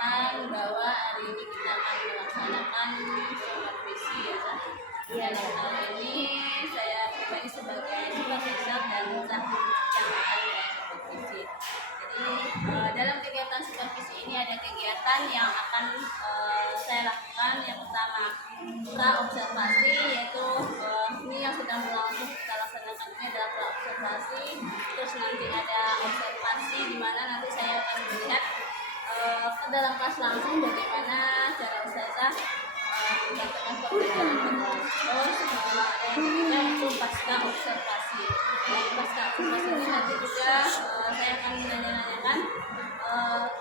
perkenalkan bahwa hari ini kita akan melaksanakan supervisi ya. Dan hal ini saya pribadi sebagai supervisor dan Zah yang akan saya supervisi. Jadi dalam kegiatan supervisi ini ada kegiatan yang akan saya lakukan. Yang pertama pra observasi, yaitu ini yang sedang berlangsung kita laksanakan ini adalah pra observasi. Terus nanti ada observasi di mana nanti saya akan melihat ke dalam kelas langsung bagaimana cara ustazah melakukan pembelajaran. Terus ada yang ketiga itu pasca observasi. Dan pasca observasi ini nanti juga saya akan menanyakan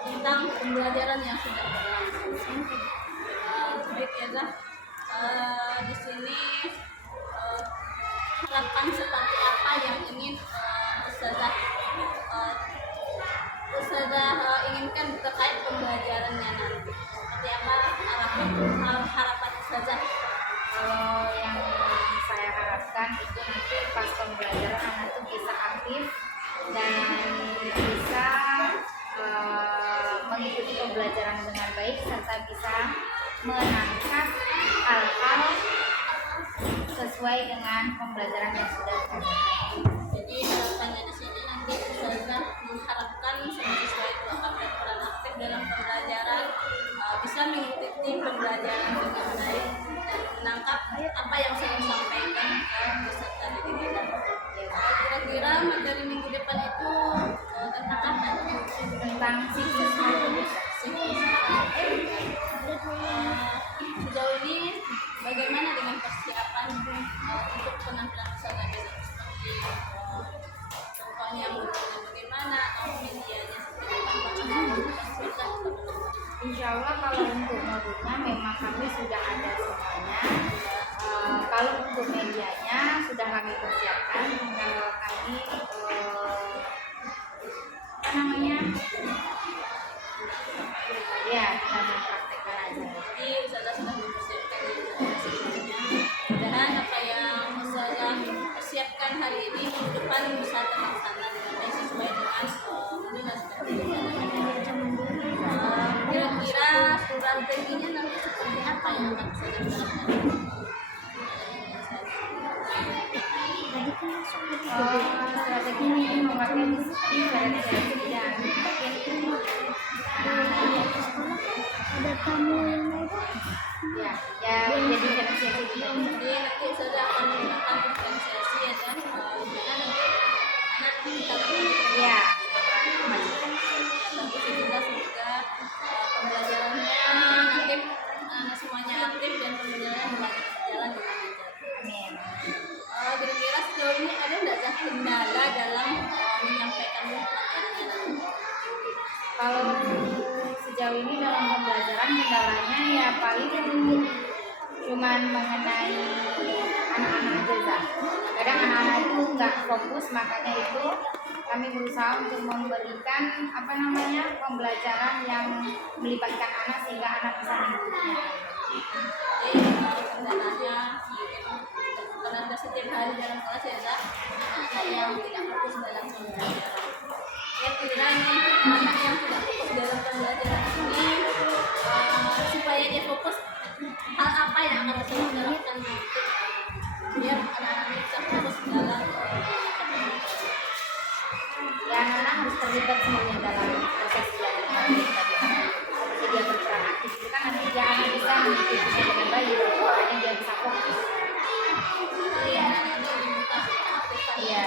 tentang pembelajaran yang sudah berlangsung. Baik ya Zah, di sini harapan seperti apa yang ingin ustazah inginkan terkait pembelajarannya nanti? Seperti apa harapan ustazah? Kalau yang saya harapkan itu nanti pas pembelajaran anak itu bisa aktif dan bisa mengikuti pembelajaran dengan baik serta bisa menangkap hal-hal sesuai dengan pembelajaran yang sudah ada. Jadi harapannya di sini nanti ustazah mengharapkan semua siswa itu akan berperan aktif dalam pembelajaran, bisa mengikuti pembelajaran dengan baik dan menangkap apa yang saya sampaikan ke peserta didik kita. Kira-kira materi minggu depan itu tentang apa? Tentang siklus Indonesia. Sejauh ini bagaimana dengan persiapan untuk penampilan ustazah besok, seperti contohnya bagaimana atau medianya seperti apa? Insya Allah kalau untuk modulnya memang kami sudah ada semuanya. Kalau untuk medianya sudah kami persiapkan. Kalau kami apa namanya? Ya, kita mempraktekkan aja. Jadi ustazah sudah mempersiapkan semuanya. Mudah-mudahan apa yang ustazah persiapkan hari ini minggu depan bisa terlaksana dengan baik sesuai dengan modul yang sudah dijalankan. Kira-kira strateginya nanti seperti apa yang akan ustazah lakukan? Strategi ini memakai diferensiasi dan ada kamu yang ya jadi diferensiasi Jadi nanti ustazah akan menggunakan diferensiasi ya kan, dimana nanti anak kita ya bagus juga semoga pembelajarannya aktif, anak semuanya aktif dan pembelajaran berjalan dengan lancar. amin. Kira-kira sejauh ini ada nggak Zah kendala dalam menyampaikan materinya nanti? Kalau sejauh ini dalam pembelajaran kendalanya ya paling cuman mengenai anak-anak aja Zah. Kadang anak-anak itu nggak fokus, makanya itu kami berusaha untuk memberikan pembelajaran yang melibatkan anak sehingga anak bisa mengikutinya. Jadi kendalanya karena setiap hari dalam kelas ya Zah, anak yang tidak fokus dalam pembelajaran. Kira-kira nih anak yang tidak fokus dalam pembelajaran ini, supaya dia fokus, hal apa yang akan saya lakukan biar anak-anak ini bisa fokus dalam Ya anak-anak harus terlibat semuanya dalam proses belajar tadi. Seperti dia berperan aktif itu kan nanti dia akan bisa mengikutinya dengan baik, makanya dia bisa fokus. Jadi anak-anak itu diminta aktifkan. Iya.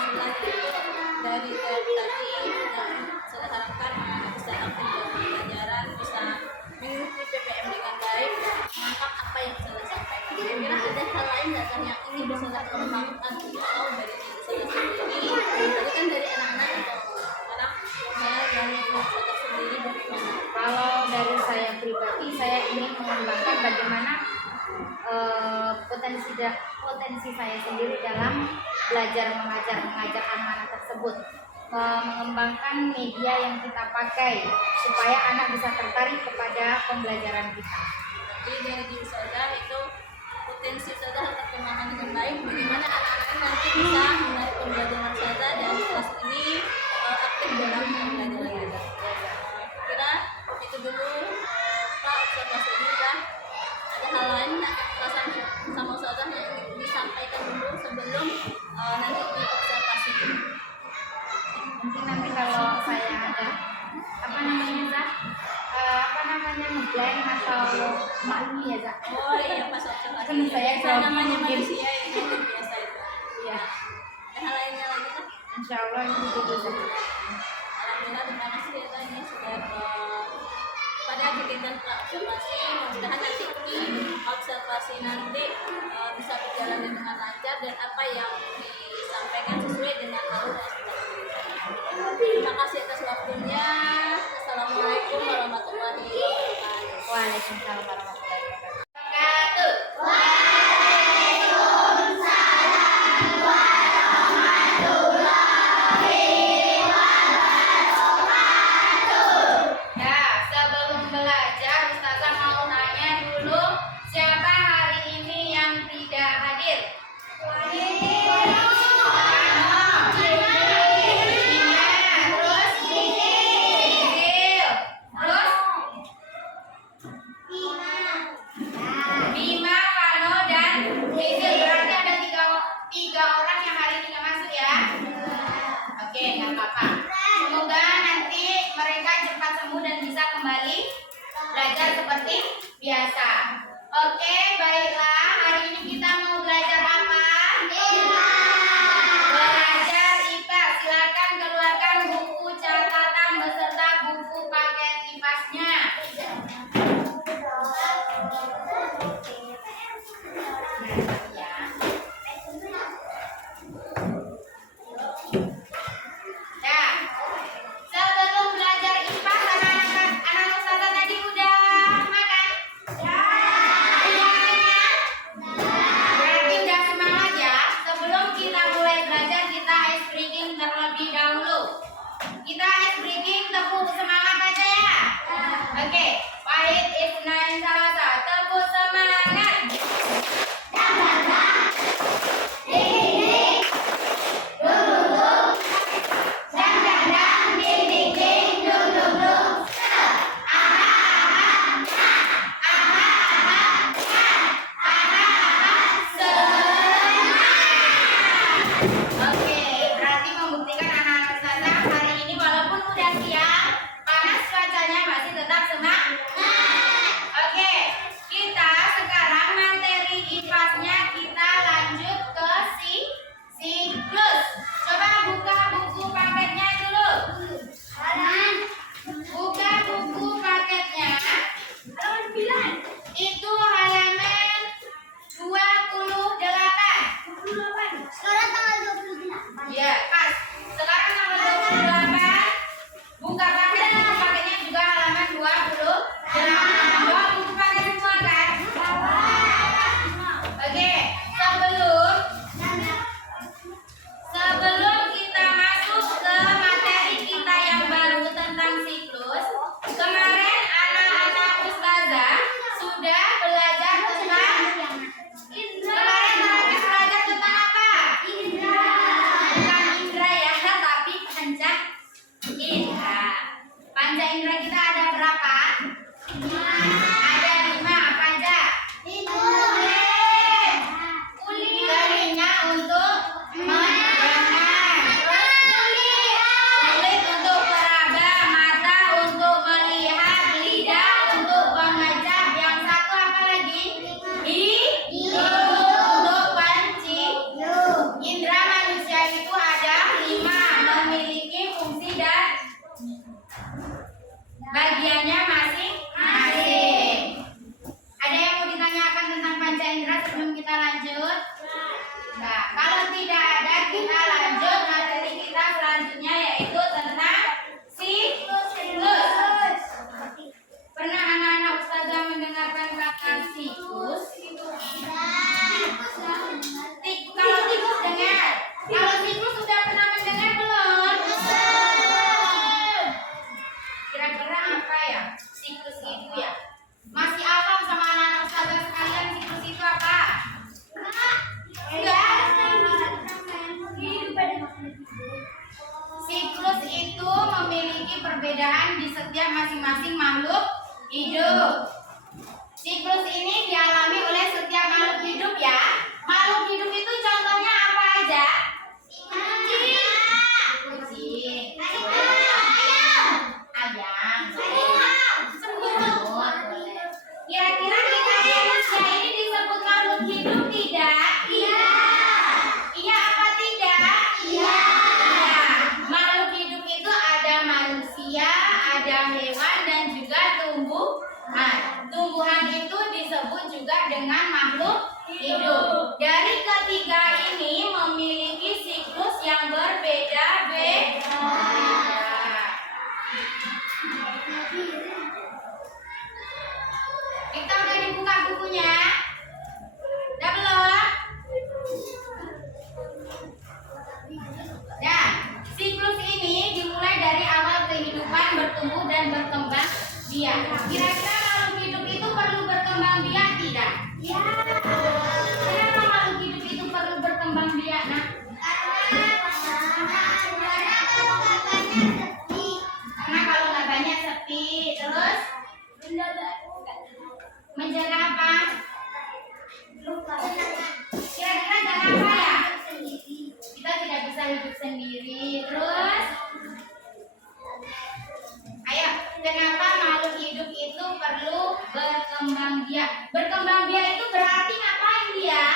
Selain itu dari tadi saya harapkan anak bisa aktif dalam pembelajaran, bisa mengikuti PPM dengan baik, menangkap apa yang saya sampaikan. Kira-kira ada hal lain nggak Zah yang ingin bisa saya kembangkan atau dari diri saya sendiri? Tadi kan dari anak-anak atau sekarang saya dari saya sendiri bagaimana? Kalau dari saya pribadi, saya ingin mengembangkan bagaimana potensi saya sendiri dalam belajar mengajar anak-anak tersebut, mengembangkan media yang kita pakai supaya anak bisa tertarik kepada pembelajaran kita. Jadi dari diri ustazah itu potensi ustazah terkembangkan dengan baik, bagaimana anak-anak nanti bisa menarik pembelajaran ustazah dan kelas ini aktif dalam pembelajaran ustazah. blank atau maklum ya Zak? Oh iya, pas observasi. Kan saya selalu namanya bikin. manusia ya, itu biasa itu. Iya. Ada hal lainnya lagi kan? Insya Allah itu bisa. Alhamdulillah, terima kasih ya Teh, ini sudah pada kegiatan observasi. Mudah-mudahan nanti observasi nanti bisa berjalan dengan lancar dan apa yang disampaikan sesuai dengan alur yang sudah diberikan. Terima kasih atas waktunya. Assalamualaikum warahmatullahi wabarakatuh. Waalaikumsalam warahmatullahi wabarakatuh. Nah, sebelum belajar, Ustazah mau tanya dulu, siapa hari ini yang tidak hadir? Bima, Vano, dan Rizil. Berarti ada tiga orang yang hari ini nggak masuk ya? Oke, nggak apa-apa. Semoga nanti mereka cepat sembuh dan bisa kembali belajar seperti biasa. Oke, baiklah. Hari ini kita mau belajar apa? Belajar IPA. Silakan keluarkan buku catatan beserta buku paket kipasnya. Nah, sebelum belajar IPA, anak Ustazah tadi udah makan? Udah kenyang? Berarti udah semangat ya. Sebelum kita mulai belajar, kita ice breaking terlebih dahulu. Kita ice breaking, tepuk semangat aja ya. Oke, Wahid Isnain Salasa, tepuk semangat. Oke, berarti membuktikan anak-anak Ustazah hari ini walaupun udah siang, panas cuacanya masih tetap semangat. Oke, kita sekarang materi IPAS-nya kita lanjut ke siklus. Coba buka buku paketnya dulu. Buka buku paketnya. Itu halaman 28. Sekarang tanggal 28. Iya, pas. Sekarang tanggal 28. Buka paketnya juga halaman 28. Bawa buku paket semua kan? Oke, sebelum kita masuk ke materi kita yang baru tentang siklus, kemarin anak-anak Ustazah sudah belajar tentang kemarin mereka belajar tentang apa? Bukan indra ya, tapi panca indra. Panca indra kita ada berapa? Ada 5. Apa aja? Telinga untuk mendengar, terus kulit untuk meraba, mata untuk melihat, lidah untuk mengecap, yang satu apa lagi? Hidung untuk pencium. Indra manusia itu ada 5, memiliki fungsi dan bagiannya masing-masing. Ada yang mau ditanyakan tentang panca indera sebelum kita lanjut? Nah, kalau tidak ada, kita lanjut materi kita selanjutnya yaitu tentang siklus. Pernah anak-anak Ustazah mendengarkan kata siklus? Kalau siklus dengar. Kalau siklus sudah pernah mendengar belum? Kira-kira apa ya siklus itu ya? Masih hafal sama anak-anak Ustazah sekalian siklus itu apa? Enggak. Siklus itu memiliki perbedaan di setiap masing-masing makhluk hidup. Siklus ini dialami oleh setiap makhluk hidup ya. Makhluk hidup itu contohnya apa aja? Kucing, ayam, semut, ada hewan dan juga tumbuhan. Tumbuhan itu disebut juga dengan makhluk hidup. Dari ketiga ini memiliki siklus yang berbeda-beda. Kita udah dibuka bukunya? Udah belum? Nah, siklus ini dimulai dari awal kehidupan bertumbuh dan berkembang biak. Kira-kira makhluk hidup itu perlu berkembang biak tidak? Ya. Kenapa makhluk hidup itu perlu berkembang biak? Nah, karena kalau nggak banyak sepi, terus menjaga apa? Kira-kira jaga apa ya? Kita tidak bisa hidup sendiri. Terus, ayo, kenapa makhluk hidup itu perlu berkembang biak? Berkembang biak itu berarti ngapain dia?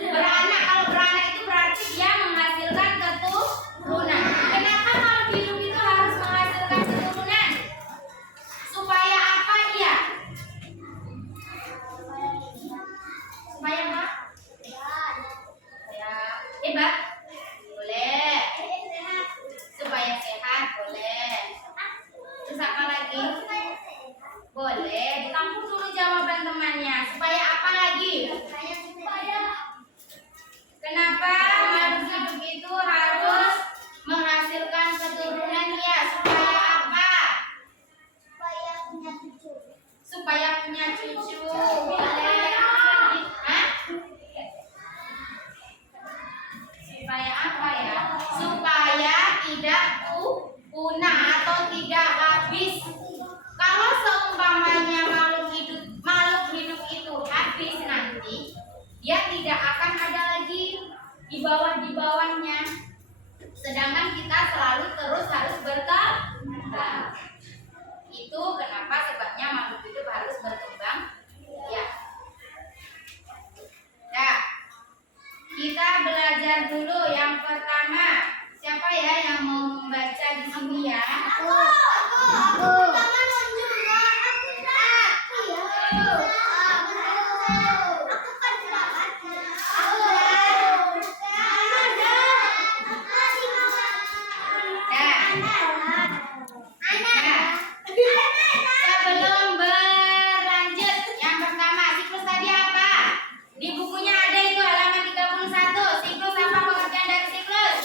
Beranak. Kalau beranak itu berarti dia menghasilkan keturunan. Kenapa makhluk hidup itu harus menghasilkan keturunan? Supaya apa dia? Supaya apa? Supaya hebat? Boleh. Supaya sehat? Boleh. Terus apa lagi? Boleh. Ditampung dulu jawaban temannya. Supaya apa lagi? Kenapa makhluk hidup itu harus menghasilkan keturunan ya? Supaya apa? Supaya punya cucu. Boleh. Hah? Supaya apa ya? Supaya tidak punah atau tidak habis. Kalau seumpamanya makhluk hidup itu habis nanti, dia tidak akan ada lagi di bawahnya. Sedangkan kita selalu terus harus berkembang. Itu kenapa sebabnya makhluk hidup harus berkembang. Ya. Nah, kita belajar dulu yang pertama. Siapa ya yang mau membaca di sini ya? Aku. Tangan nunjuk. Aku kan sudah baca. Sebelum berlanjut, yang pertama siklus tadi apa? Di bukunya ada itu halaman 31. Siklus apa pengertian dari siklus?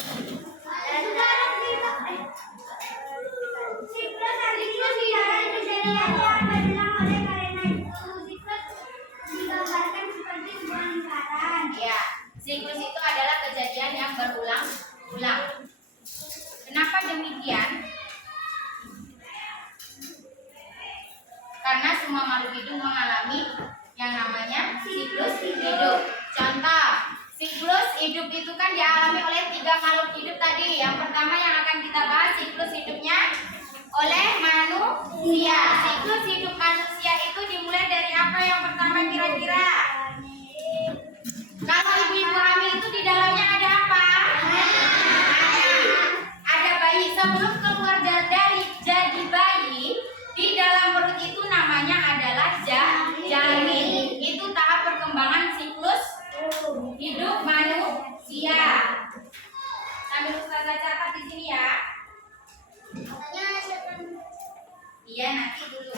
Ya, siklus itu adalah kejadian yang berulang-ulang. Kenapa demikian? Karena semua makhluk hidup mengalami yang namanya siklus hidup. Contoh, siklus hidup itu kan dialami oleh 3 makhluk hidup tadi. Yang pertama yang akan kita bahas siklus hidupnya oleh manusia. Siklus hidup manusia itu dimulai dari apa yang pertama kira-kira? Kalau ibu-ibu hamil itu di dalamnya ada apa? Ada bayi. Sebelum keluar dari jadi bayi, di dalam perut itu namanya adalah janin. Itu tahap perkembangan siklus hidup manusia. Sambil Ustazah catat di sini ya. Iya, nanti dulu.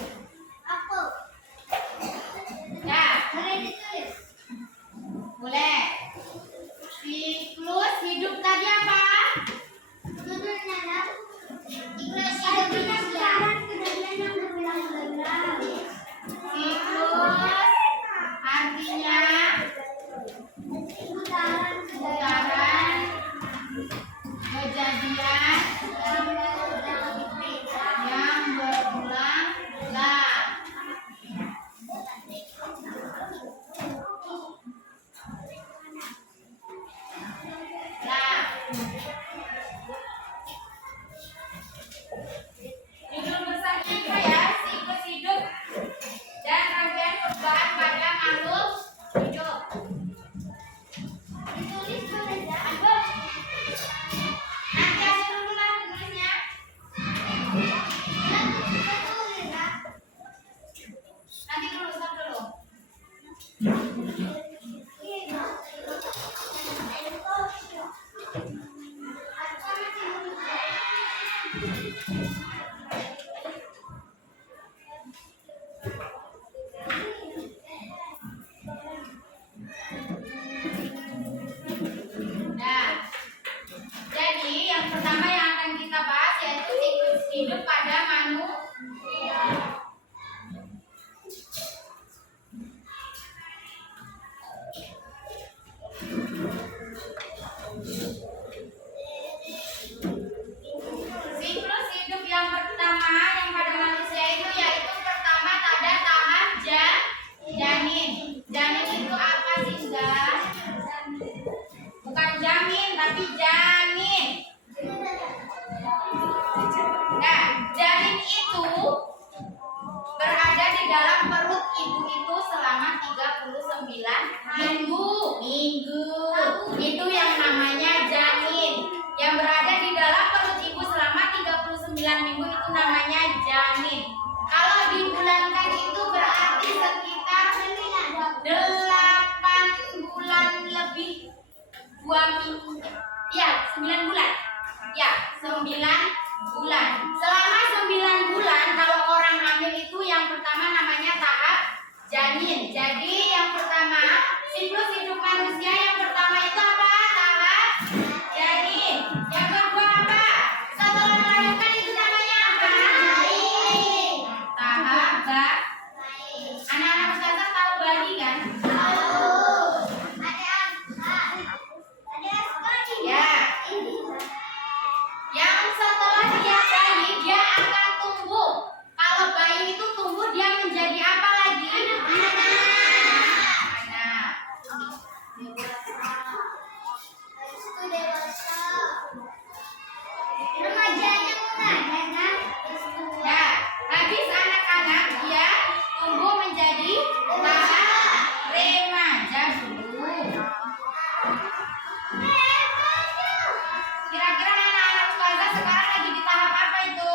hidup pada manusia. Siklus hidup yang pertama yang pada manusia itu yaitu pertama ada tahap janin. Janin itu apa sih, guys? Bukan jamin tapi janin. Nah, janin itu berada di dalam perut ibu itu selama 39 minggu. Itu yang namanya janin. Yang berada di dalam perut ibu selama 39 minggu itu namanya janin. Kalau dibulankan itu berarti sekitar 8 bulan lebih 2 minggu. Ya, 9 bulan. Ya, 9 bulan. Selama 9 bulan kalau orang hamil itu yang pertama namanya tahap janin. Jadi yang pertama, siklus hidup manusia yang pertama itu apa? Tahap janin. Yang kedua apa? Setelah melahirkan itu namanya apa? Tahap bayi. Anak-anak ustazah tahu bayi kan? Ya. Yang setelah dia bayi, dia akan tumbuh. Kalau bayi itu tumbuh, dia menjadi apa lagi? Anak. Ya, habis anak-anak dia tumbuh menjadi tahap remaja dulu. Kira-kira anak-anak ustazah sekarang lagi di tahap apa itu?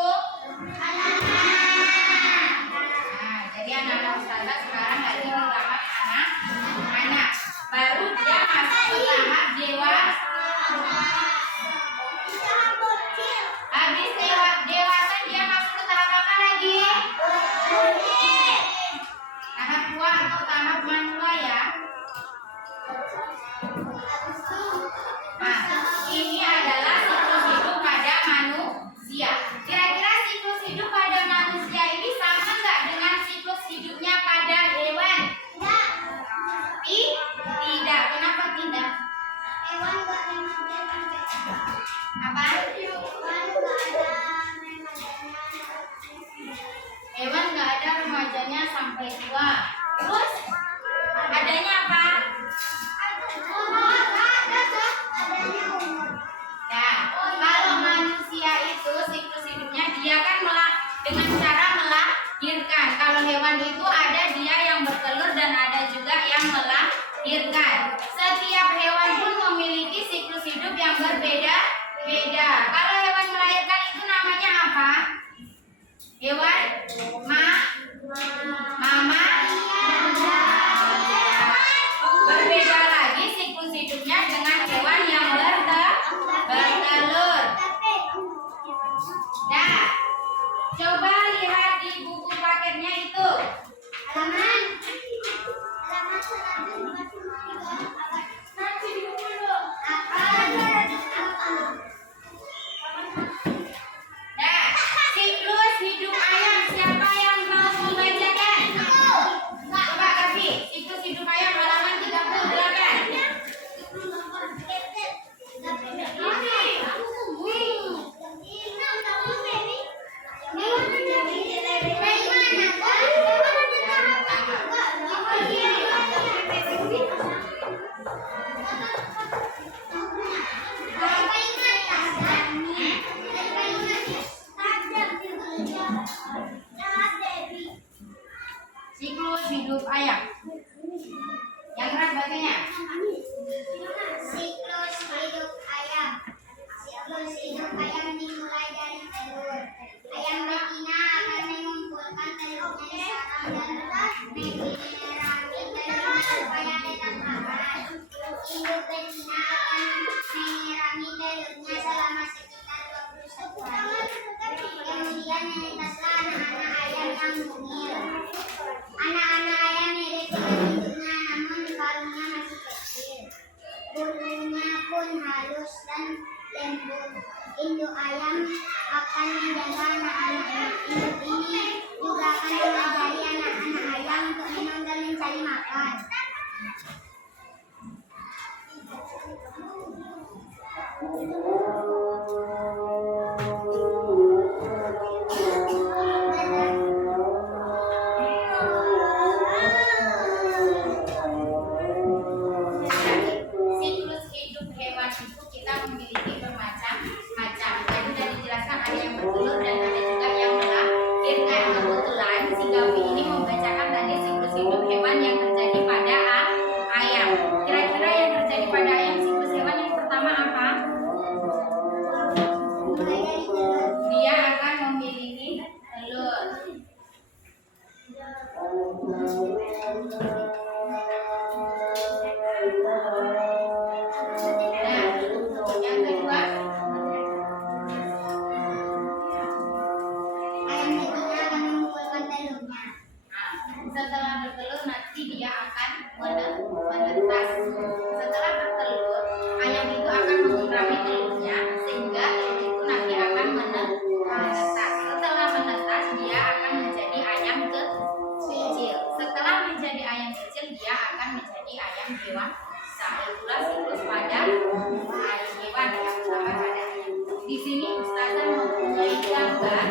Nah, jadi anak-anak ustazah sekarang lagi di tahap anak-anak. Baru dia masuk ke tahap dewasa. Habis dewasa dia masuk ke tahap apa lagi? Tahap tua atau tahap manula ya. Nah, ini adalah siklus hidup pada manusia. Kira-kira siklus hidup pada manusia ini sama nggak dengan siklus hidupnya pada hewan? Tidak. Kenapa tidak? Apa? Hewan nggak ada remajanya sampai tua. Terus adanya apa? Nah, kalau manusia itu siklus hidupnya dia kan dengan cara melahirkan. Kalau hewan itu ada dia yang bertelur dan ada juga yang melahirkan. Setiap hewan pun memiliki siklus hidup yang berbeda-beda. Kalau hewan melahirkan itu namanya apa? Hewan mama. Berbeda lagi siklus hidupnya dengan hewan yang bertelur. Nah, coba lihat di buku paketnya itu. Nah, siklus hidup ayam siapa yang mau membacakan? Coba kasih siklus hidup ayam halaman 38. Siklus hidup ayam. Yang keras bacanya. Siklus hidup ayam. Siklus hidup ayam dimulai dari telur. Ayam betina akan mengumpulkan telurnya di sarang dan menyerami telurnya supaya tetap hangat. Induk betina akan menyerami telurnya selama sekitar 21 hari. Kemudian menetaslah anak-anak ayam yang mungil. Anak-anak ayam mirip dengan induknya namun kalungnya masih kecil. akan menjaga anak-anak induk ini juga akan mengajari anak-anak ayam untuk minum dan mencari makan. Siklus hidup hewan itu kita memiliki bermacam-macam. Tadi sudah dijelaskan ada yang bertelur dan ada juga yang melahirkan. Kebetulan si Gawi ini membacakan tadi siklus hidup hewan yang terjadi pada ayam. Kira-kira yang terjadi pada ayam siklus hewan yang pertama apa? Mulai dari telur. Dia akan memiliki telur. Nah, yang kedua, Ayam betina akan mengumpulkan telurnya. setelah bertelur nanti dia akan menetas. Setelah bertelur, ayam itu akan mengurami telurnya sehingga telur itu nanti akan menetas. Setelah menetas, dia akan menjadi ayam kecil. Setelah menjadi ayam kecil, dia akan menjadi ayam dewasa. Itulah siklus pada hewan yang pertama pada ayam. Di sini Ustazah mempunyai gambar.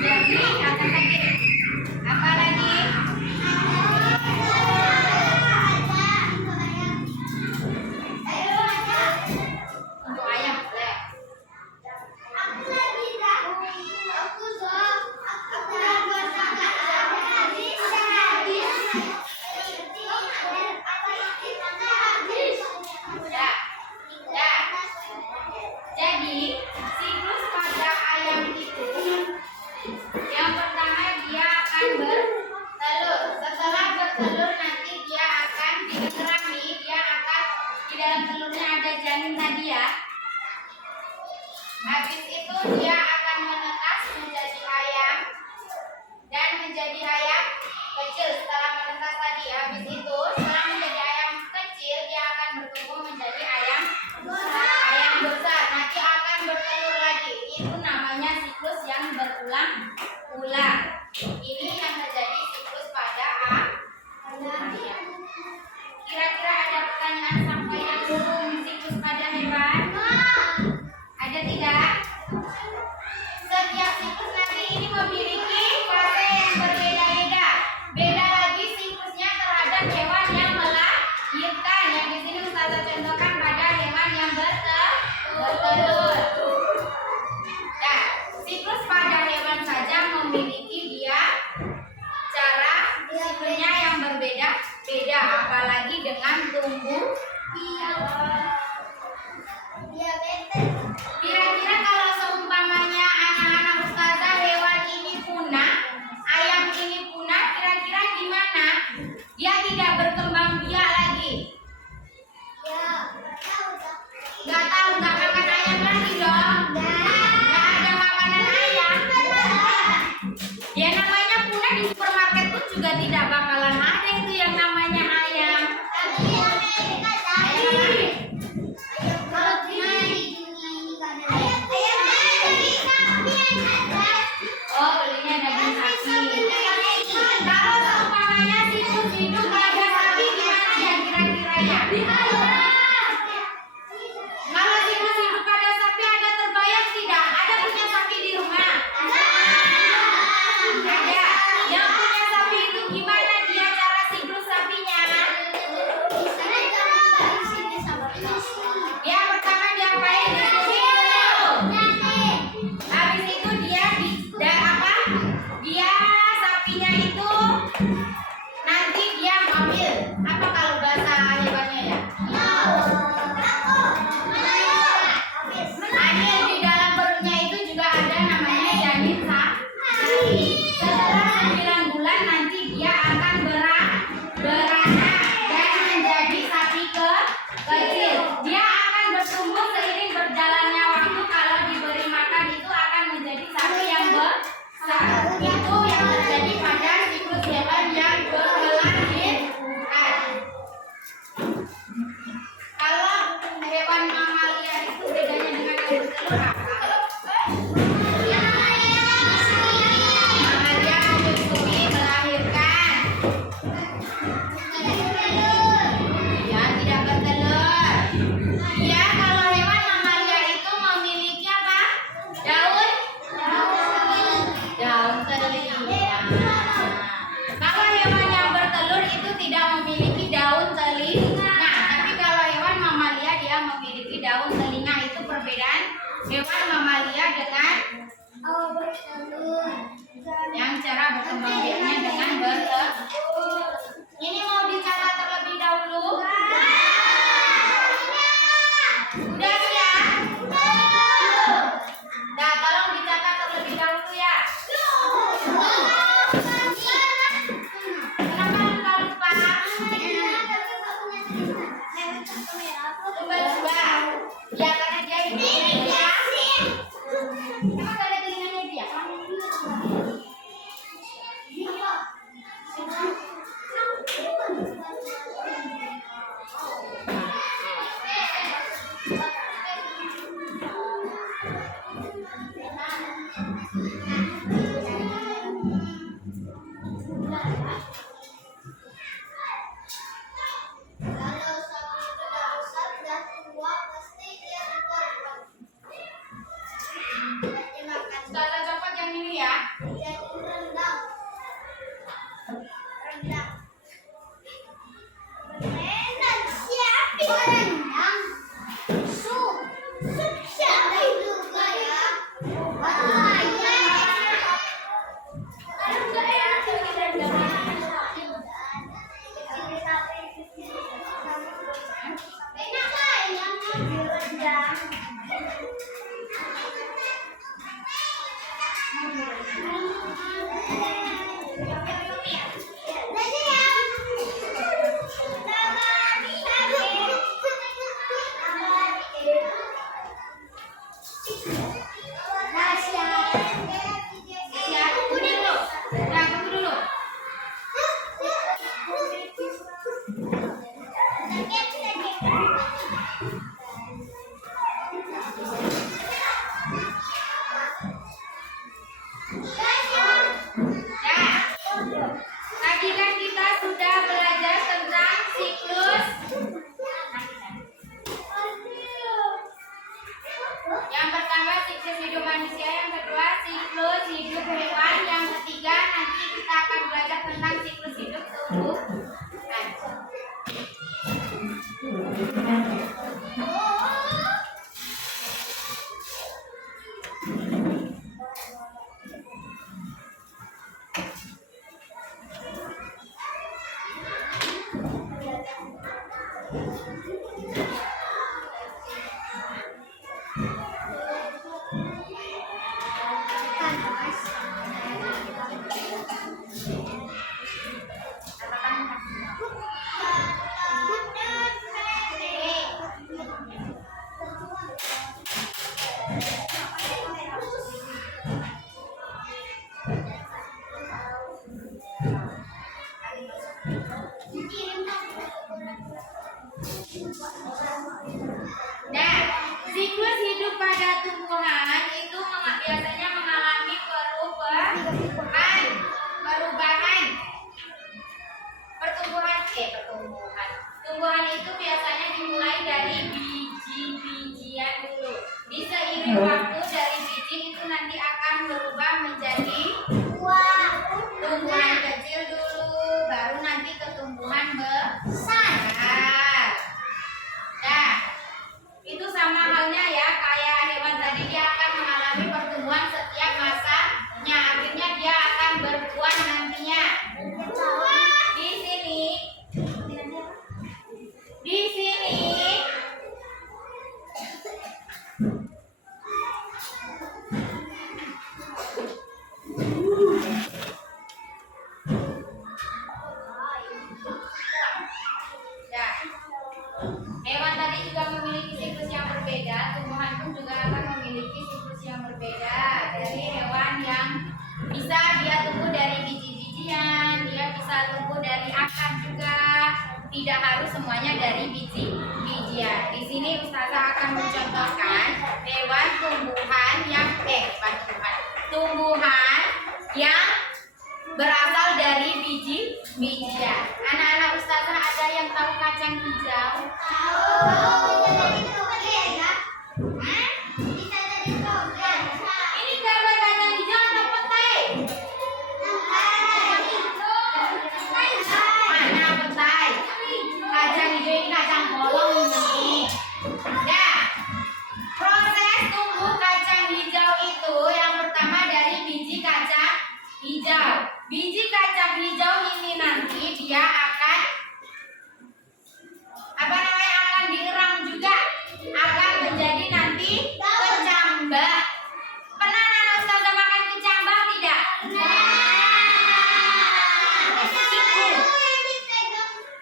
Jadi akan lagi. Apa lagi? Untuk ayam boleh. Ya. Ya. Jadi siklus pada ayam itu yang pertama dia akan bertelur. Setelah bertelur nanti dia akan dikerami, dia akan di dalam telurnya ada janin tadi ya. Habis itu dia akan menetas menjadi ayam dan menjadi ayam kecil setelah menetas tadi. Habis itu setelah menjadi ayam kecil dia akan bertumbuh menjadi ayam besar. Nanti akan bertelur lagi. Itu namanya siklus yang berulang-ulang. Ini yang terjadi siklus pada ayam. Kira-kira ada pertanyaan sampai yang belum siklus pada hewan? Ada tidak? Setiap siklus nanti ini memiliki fase yang berbeda-beda. Beda lagi siklusnya terhadap hewan yang melahirkan. Yang di sini Ustazah contohkan pada hewan yang bertelur. Nah, siklus pada hewan saja memiliki dia cara siklusnya yang berbeda-beda, apalagi dengan tumbuh. Kira-kira kalau seumpamanya anak-anak Ustazah hewan ini punah, ayam ini punah, kira-kira gimana? Dia tidak berkembang biak lagi. Gak tahu, gak makan ayam lagi dong. Gak ada makanan ayam. Ya namanya punah di supermarket pun juga tidak bakalan ada itu yang namanya ayam. Oh, belinya daging sapi. Kalau seumpamanya siklus hidup pada sapi gimana ya kira-kira ya? Kalau siklus hidup pada sapi ada terbayang tidak? Ada punya sapi di rumah? Ada. Yang punya sapi itu gimana dia cara siklus sapinya? Yang pertama diapain? Disusun dulu. Habis itu dia sapinya itu nanti dia hamil. Apa kalau bahasa hewannya ya? Hamil di dalam perutnya itu juga ada namanya janin sapi. Setelah 9 bulan nanti dia akan beranak dan menjadi sapi kecil. Dia akan bertumbuh seiring berjalannya waktu. Kalau diberi makan itu akan menjadi sapi yang besar. Itu yang terjadi pada siklus hewan yang berkelahiran. Kalau hewan mamalia itu bedanya dengan yang bertelur apa? Mamalia menyusui melahirkan. Ya, tidak bertelur. Ya, kalau hewan mamalia itu memiliki apa? Daun telinga. Kalau hewan yang bertelur itu tidak memiliki daun telinga. Tapi kalau hewan mamalia dia memiliki daun telinga. Itu perbedaan hewan mamalia dengan yang cara berkembang biaknya dengan bertelur. Ini mau dicatat terlebih dahulu. Udah ya? Nah, tolong dicatat terlebih dahulu ya. Rendang. Rendang. Rendang siapa? Rendang. Sup. Sup siapa juga ya? Wah, iya. Kalau enggak enak lagi rendang. Enak lah yang rendang. Tadi kan kita sudah belajar tentang siklus. Yang pertama siklus hidup manusia, yang kedua siklus hidup hewan, yang ketiga nanti kita akan belajar tentang siklus hidup tumbuhan. Nah, siklus hidup pada tumbuhan itu biasanya mengalami perubahan. Tumbuhan itu biasanya dimulai dari biji-bijian dulu. Di seiring waktu dari biji itu nanti akan berubah menjadi tumbuhan kecil dulu, baru nanti ke tumbuhan besar. Nah, itu sama halnya ya kayak hewan tadi, dia akan mengalami pertumbuhan setiap masanya, akhirnya dia akan berbuah nantinya. Di sini hewan tadi juga memiliki siklus yang berbeda, tumbuhan pun juga akan memiliki siklus yang berbeda. Dari hewan yang bisa dia tumbuh dari biji-bijian, dia bisa tumbuh dari akar juga, tidak harus semuanya dari biji-bijian. Di sini Ustazah akan mencontohkan hewan tumbuhan yang berasal dari biji-bijian. Anak-anak Ustazah ada yang tahu kacang hijau? Ini gambar kacang hijau atau petai? Mana petai? Kacang hijau ini kacang polong ini. Nah, proses tumbuh kacang hijau itu yang pertama dari biji kacang hijau. Biji kacang hijau ini nanti dia akan akan dierang juga, akan menjadi nanti kecambah. Pernah anak Ustazah makan kecambah tidak?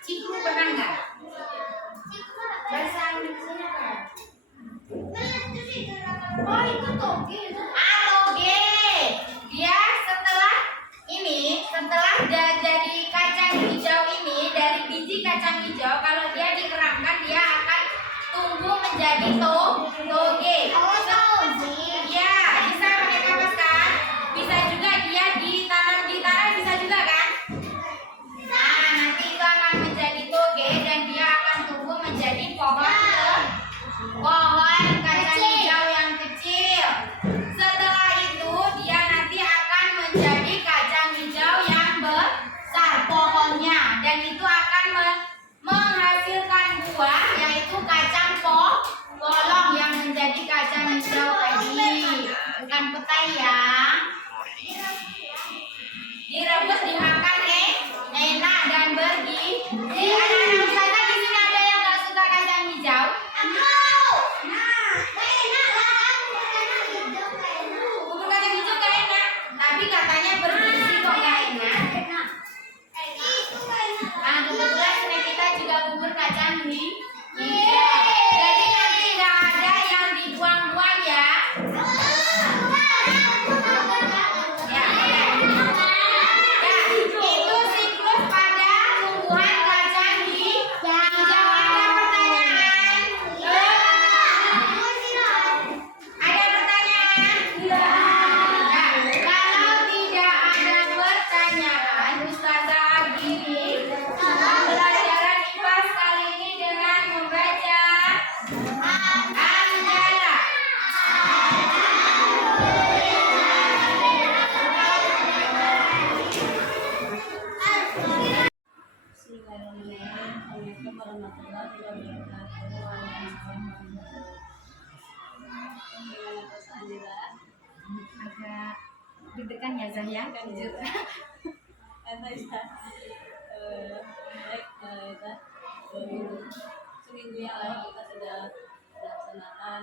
Cikru pernah nggak? Bahasa Indonesia apa? Oh, itu toge. Toge. Dia setelah jadi kacang hijau ini, dari biji kacang hijau, kalau dia dikeramkan dia akan tumbuh menjadi toge. Ya, bisa pakai kapas kan? Bisa juga dia ditanam di tanah, bisa juga kan? Nah, nanti itu akan menjadi toge dan dia akan tumbuh menjadi pohon kacang hijau yang kecil. Setelah itu dia nanti akan ya. Direbus dimakan enak dan bergizi. Anak-anak ustazah di sini ada yang nggak suka kacang hijau? Bubur kacang hijau nggak enak, tapi katanya bergizi kok nggak enak. Nah kebetulan snack kita juga bubur kacang hijau. Jadi nanti nggak ada yang dibuang-buang ya. Ya, itu siklus pada tumbuhan kacang hijau. Ada pertanyaan? Ada pertanyaan? Nah, kalau tidak ada pertanyaan, Ustazah akhiri pembelajaran IPA kali ini dengan membaca Anjala. Bismillahirrahmanirrahim. Assalamualaikum warahmatullahi wabarakatuh. Gimana Mas Anjila? Agak deg-degan ya Zah ya? Lanjut. Ada ya. Baik, kita seminggu yang lalu kita sudah melaksanakan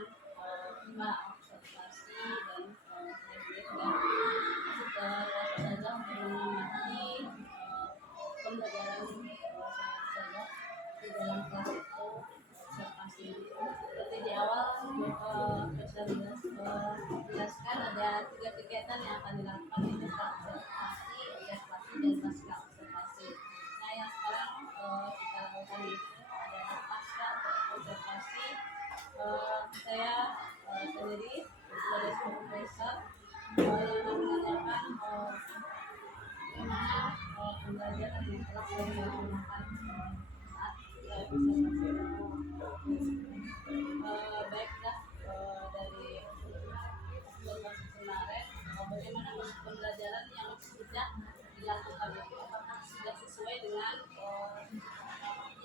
5 observasi dan kita sudah masuk ke kelas saja untuk mengamati pembelajaran saja di dalam kelas itu observasi. Seperti di awal saya jelaskan ada 3 kegiatan yang akan dilakukan yaitu observasi, dan pasca observasi. Nah yang sekarang kita lakukan itu adalah pasca observasi. Saya sendiri sebagai supervisor yang mengajarkan bagaimana pembelajaran yang telah saya lakukan saat observasi. Baiklah dari observasi kemarin, bagaimana pembelajaran yang sudah dilakukan itu apakah sudah sesuai dengan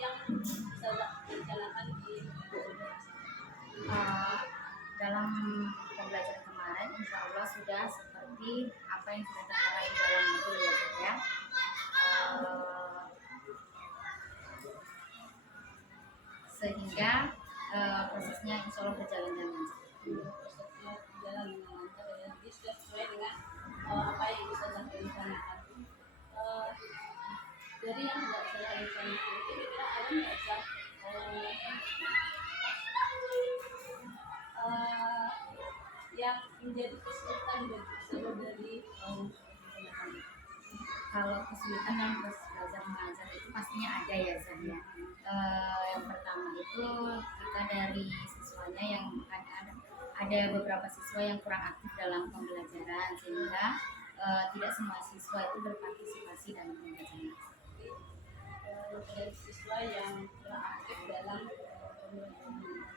yang saya rencanakan di dalam pembelajaran kemarin insya Allah sudah seperti apa yang sudah tertera di dalam modul ya Zah ya. Sehingga prosesnya insya Allah berjalan dengan lancar. prosesnya berjalan dengan lancar ya, jadi sudah sesuai dengan apa yang bisa saya rencanakan. Dari yang tidak saya rencanakan itu kira ada nggak Zah yang menjadi kesulitan dari rencanakan? Kalau kesulitan yang belajar mengajar itu pastinya ada ya Zah ya. Yang pertama itu kita dari siswanya yang ada beberapa siswa yang kurang aktif dalam pembelajaran sehingga tidak semua siswa itu berpartisipasi dalam pembelajaran. Dari siswa yang kurang aktif dalam pembelajaran.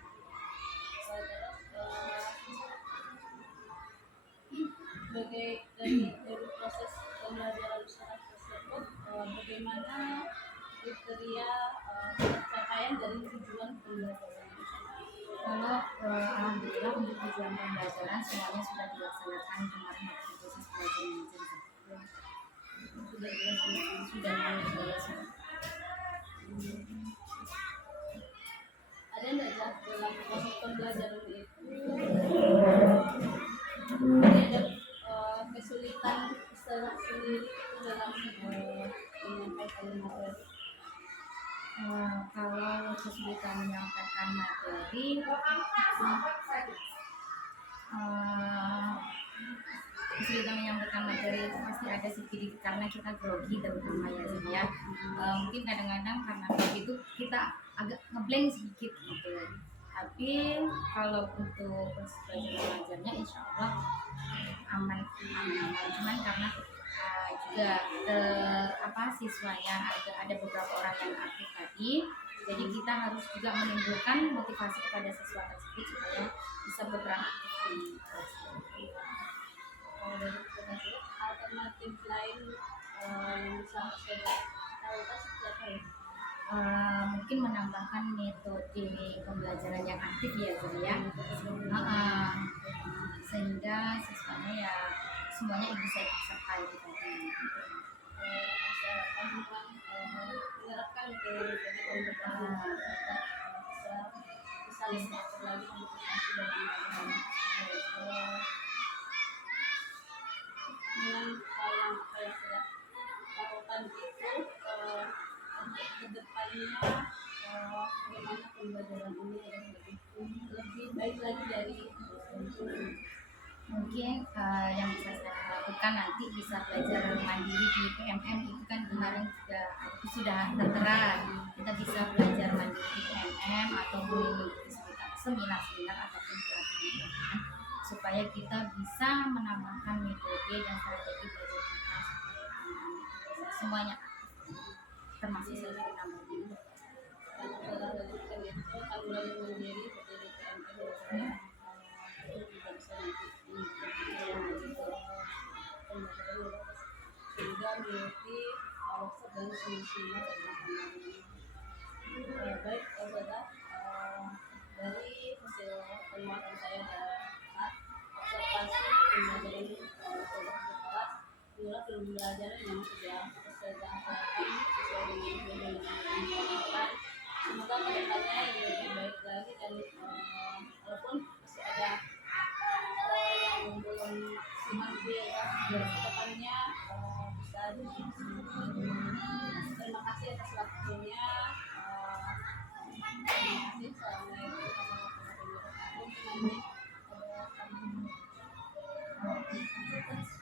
Sebagai dari proses pembelajaran usaha tersebut, bagaimana kriteria pencapaian dari tujuan pembelajaran? Kalau alhamdulillah untuk tujuan pembelajaran semuanya sudah dilaksanakan kemarin waktu proses belajar mengajar. Sudah ada nggak Zah dalam proses pembelajaran itu ada kesulitan sendiri dalam menyampaikan materi? Kalau kesulitan menyampaikan materi, kesulitan menyampaikan materi itu pasti ada sedikit karena kita grogi terutama ya Zah ya. Mungkin kadang-kadang karena grogi itu kita agak ngeblank sedikit gitu. Tapi kalau untuk proses belajar mengajarnya insya Allah aman. Cuman karena juga siswanya ada beberapa orang yang aktif tadi, jadi kita harus juga menimbulkan motivasi kepada siswa tersebut supaya bisa berperan aktif di kelas. Alternatif lain yang bisa saya lakukan seperti apa ya? Mungkin menambahkan metode pembelajaran yang aktif ya Zah ya. sehingga siswanya ya semuanya bisa ikut serta itu tadi. masyarakat menerapkan dari pembelajaran bisa lebih lagi komunikasi dalam dengan hal yang apa yang sudah lakukan itu untuk kedepannya bagaimana pembelajaran ini agar lebih baik lagi dari Mungkin yang bisa saya lakukan nanti bisa belajar mandiri di PMM itu kan kemarin juga itu sudah tertera, kita bisa belajar mandiri di PMM atau mengikuti seminar-seminar ataupun pelatihan supaya kita bisa menambahkan metode dan strategi belajar kita supaya anak-anak semuanya termasuk saya menambahkan. kalau salah lanjutkan itu akan mulai mandiri dari PMM juga bisa nanti sehingga mengikuti workshop dan seminar baik saudara dari hasil penguatan saya dan observasi pembelajaran kelas inilah pembelajaran yang sudah saya lakukan sesuai dengan yang dilakukan. Semoga kedepannya ini lebih baik lagi dan walaupun masih ada yang belum simak ya kedepannya bisa terima kasih atas waktunya. Terima kasih. Assalamualaikum warahmatullahi wabarakatuh.